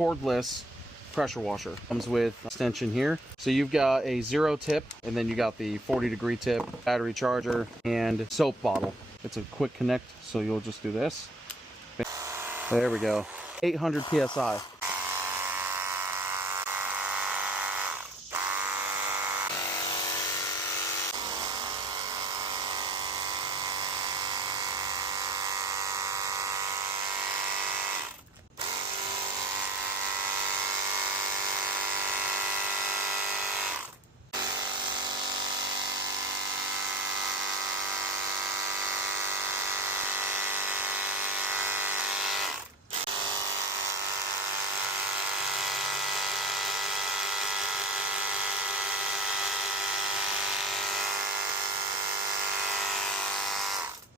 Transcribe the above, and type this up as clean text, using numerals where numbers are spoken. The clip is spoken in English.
cordless pressure washer. Comes with extension here. So you've got a 0 tip, and then you got the 40-degree tip, battery charger, and soap bottle. It's a quick connect, so you'll just do this. There we go. 800 PSI.